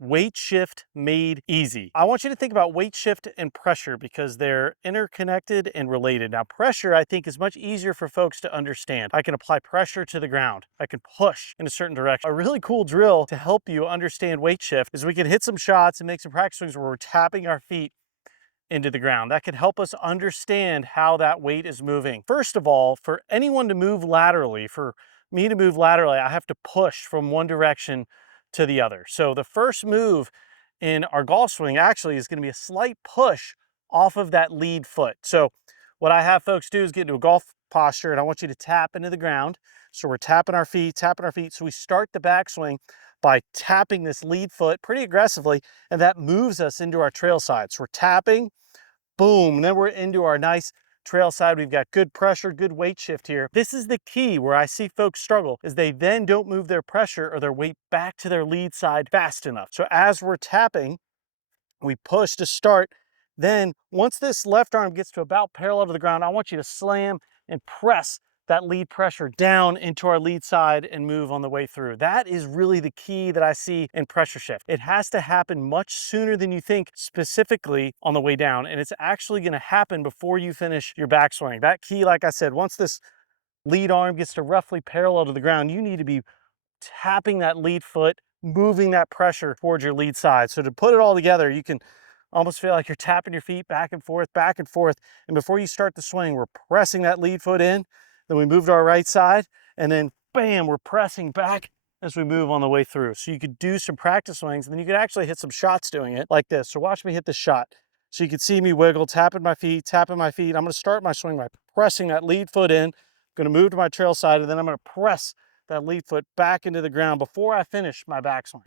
weight shift made easy. I want you to think about weight shift and pressure because they're interconnected and related. Now, pressure, I think, is much easier for folks to understand. I can apply pressure to the ground. I can push in a certain direction. A really cool drill to help you understand weight shift is we can hit some shots and make some practice swings where we're tapping our feet into the ground. That can help us understand how that weight is moving. First of all, for anyone to move laterally, for me to move laterally, I have to push from one direction to the other. So the first move in our golf swing actually is going to be a slight push off of that lead foot. So what I have folks do is get into a golf posture, and I want you to tap into the ground. So we're tapping our feet, tapping our feet. So we start the backswing by tapping this lead foot pretty aggressively, and that moves us into our trail side. So we're tapping, boom, and then we're into our nice trail side. We've got good pressure, good weight shift here. This is the key where I see folks struggle, is they then don't move their pressure or their weight back to their lead side fast enough. So as we're tapping, we push to start. Then once this left arm gets to about parallel to the ground, I want you to slam and press that lead pressure down into our lead side and move on the way through. That is really the key that I see in pressure shift. It has to happen much sooner than you think, specifically on the way down, and it's actually going to happen before you finish your backswing. That key, like I said, once this lead arm gets to roughly parallel to the ground, you need to be tapping that lead foot, moving that pressure towards your lead side. So to put it all together, you can almost feel like you're tapping your feet back and forth, and before you start the swing, we're pressing that lead foot in. Then we move to our right side, and then bam, we're pressing back as we move on the way through. So you could do some practice swings, and then you could actually hit some shots doing it like this. So watch me hit this shot. So you can see me wiggle, tapping my feet, tapping my feet. I'm gonna start my swing by pressing that lead foot in. I'm gonna move to my trail side, and then I'm gonna press that lead foot back into the ground before I finish my backswing.